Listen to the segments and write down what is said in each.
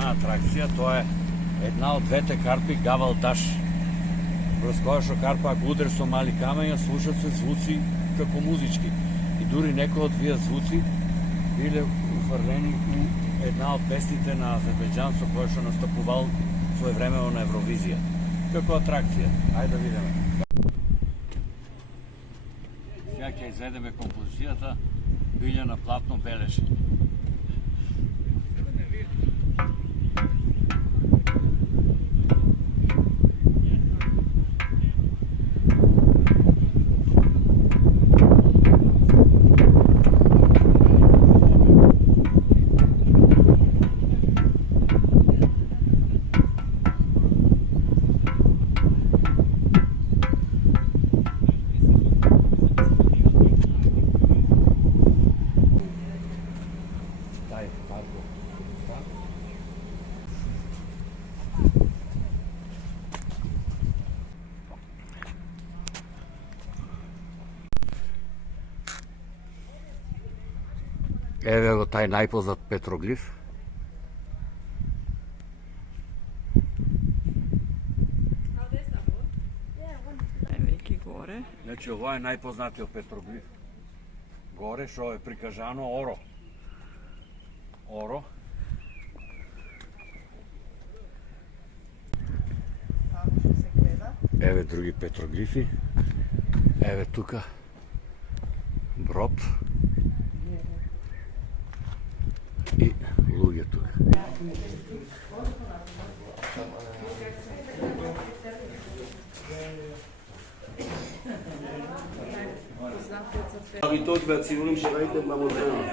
една атракција, тоа е една од двете карпи Гавалташ. Врз која што карпа, ако удар со мали камења, слушат се звуци како музички. И дури некои од вие звуци биле уфрлени у една од песните на Азербејџан со која што настапувал своевремено на Евровизија. Како атракција. Ајде да видиме. Сега ќе изведеме композицијата Билјана Платно белеше. Еве го тај најпознат петроглиф. Највеќе горе. Значи, ова е најпознатиот петроглиф. Горе што е прикажано оро. Оро. Еве други петроглифи. Еве тука брод. И луѓе тука. הריטות והציורים שראיתם במוזיאון.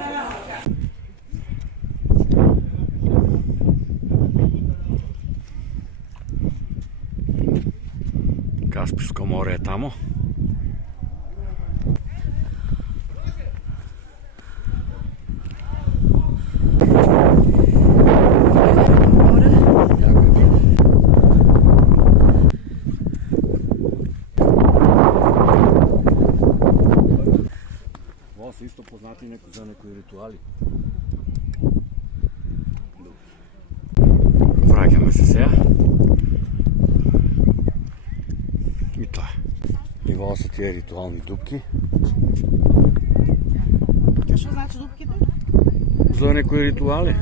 Касписко море е тамо. Ова се исто познати за некои ритуали. Враќаме се сега. И тоа. И во се тие ритуални дупки. Што значи дупките? За некои ритуали.